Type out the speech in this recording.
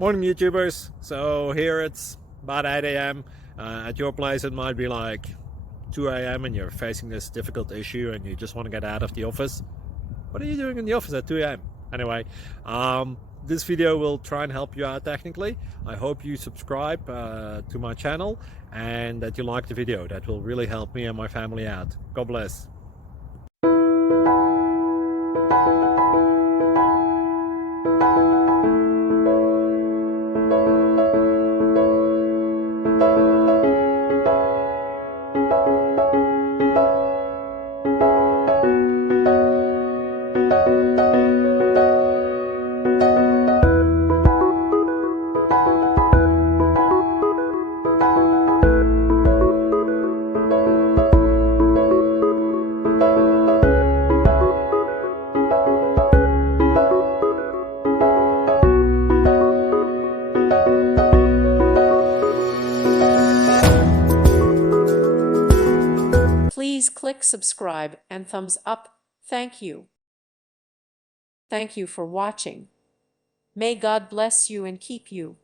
Morning, YouTubers. So here it's about 8 a.m. At your place, it might be like 2 a.m. and you're facing this difficult issue and you just want to get out of the office. What are you doing in the office at 2 a.m.? Anyway, this video will try and help you out technically. I hope you subscribe to my channel and that you like the video. That will really help me and my family out. God bless. Please click subscribe and thumbs up. Thank you. Thank you for watching. May God bless you and keep you.